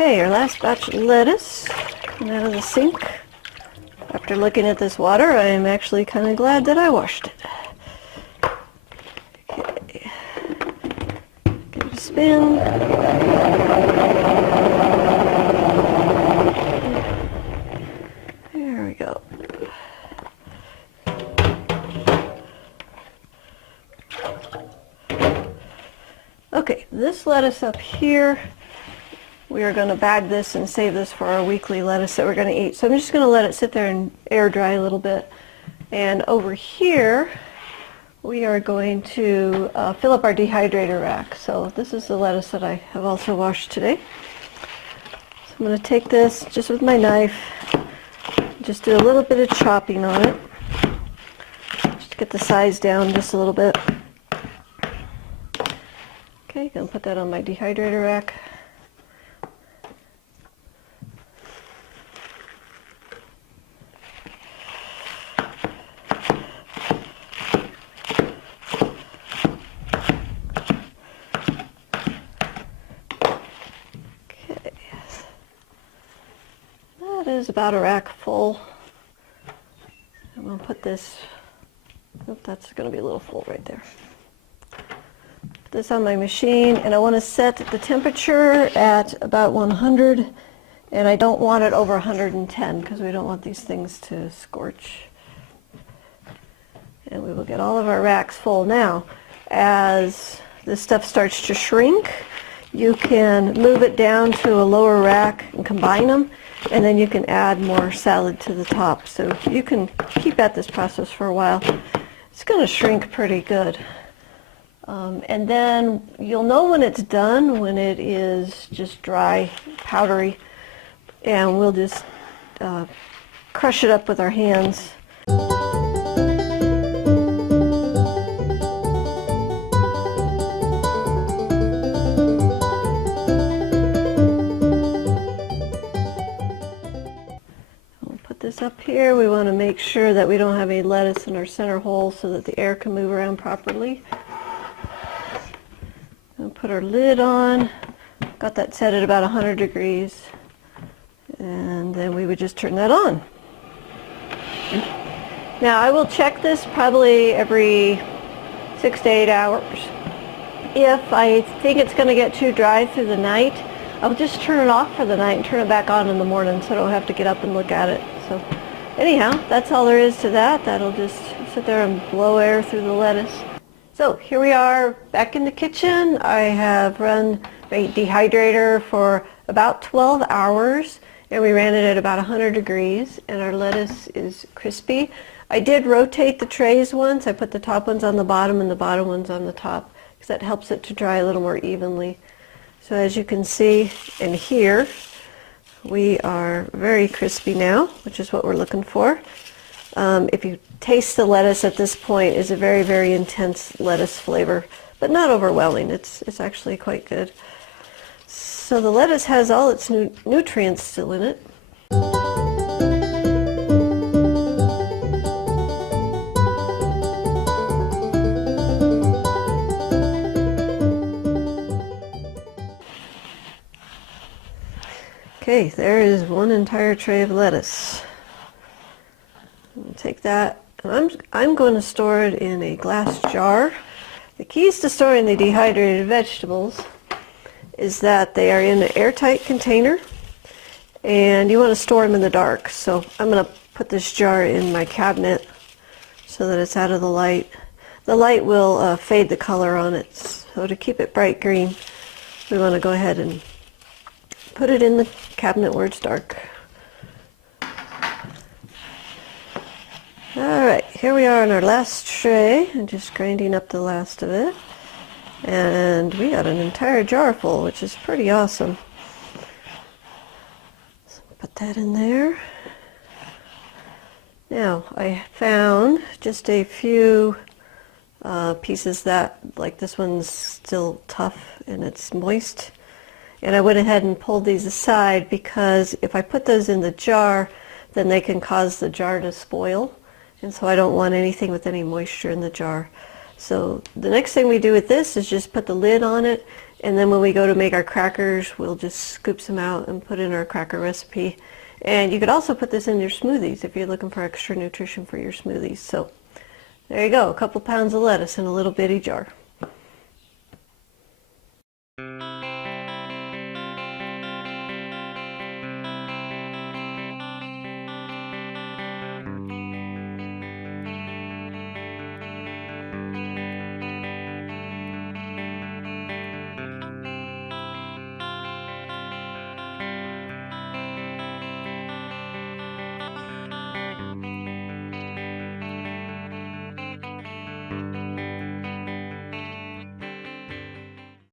Okay, our last batch of lettuce coming out of the sink. After looking at this water, I am actually kind of glad that I washed it. Okay, give it a spin. There we go. Okay, this lettuce up here, we are going to bag this and save this for our weekly lettuce that we're going to eat. So I'm just going to let it sit there and air dry a little bit. And over here, we are going to fill up our dehydrator rack. So this is the lettuce that I have also washed today. So I'm going to take this just with my knife, just do a little bit of chopping on it, just to get the size down just a little bit. Okay, going to put that on my dehydrator rack. Okay, that is about a rack full. I'm going to put this, oh, that's going to be a little full right there. This on my machine, and I want to set the temperature at about 100, and I don't want it over 110 because we don't want these things to scorch. And we will get all of our racks full. Now, as this stuff starts to shrink, you can move it down to a lower rack and combine them, and then you can add more salad to the top. So you can keep at this process for a while. It's going to shrink pretty good. And then you'll know when it's done, when it is just dry, powdery, and we'll just crush it up with our hands. We'll put this up here. We want to make sure that we don't have any lettuce in our center hole so that the air can move around properly. Put our lid on, got that set at about 100 degrees, and then we would just turn that on. Now I will check this probably every 6 to 8 hours. If I think it's going to get too dry through the night, I'll just turn it off for the night and turn it back on in the morning so I don't have to get up and look at it. So anyhow, that's all there is to that. That'll just sit there and blow air through the lettuce. So here we are back in the kitchen. I have run my dehydrator for about 12 hours, and we ran it at about 100 degrees, and our lettuce is crispy. I did rotate the trays once. I put the top ones on the bottom and the bottom ones on the top because that helps it to dry a little more evenly. So as you can see and hear, we are very crispy now, which is what we're looking for. If you taste the lettuce at this point, it's a very, very intense lettuce flavor, but not overwhelming. It's actually quite good. So the lettuce has all its nutrients still in it. Okay, there is one entire tray of lettuce. Take that, and I'm going to store it in a glass jar. The keys to storing the dehydrated vegetables is that they are in an airtight container, and you want to store them in the dark. So I'm going to put this jar in my cabinet so that it's out of the light. The light will fade the color on it, so to keep it bright green, we want to go ahead and put it in the cabinet where it's dark. Alright, here we are on our last tray. I'm just grinding up the last of it. And we got an entire jar full, which is pretty awesome. So put that in there. Now, I found just a few pieces that, like this one's still tough and it's moist. And I went ahead and pulled these aside because if I put those in the jar, then they can cause the jar to spoil. And so I don't want anything with any moisture in the jar. So the next thing we do with this is just put the lid on it And then when we go to make our crackers, we'll just scoop some out and put in our cracker recipe. And you could also put this in your smoothies if you're looking for extra nutrition for your smoothies. So there you go, a couple pounds of lettuce in a little bitty jar.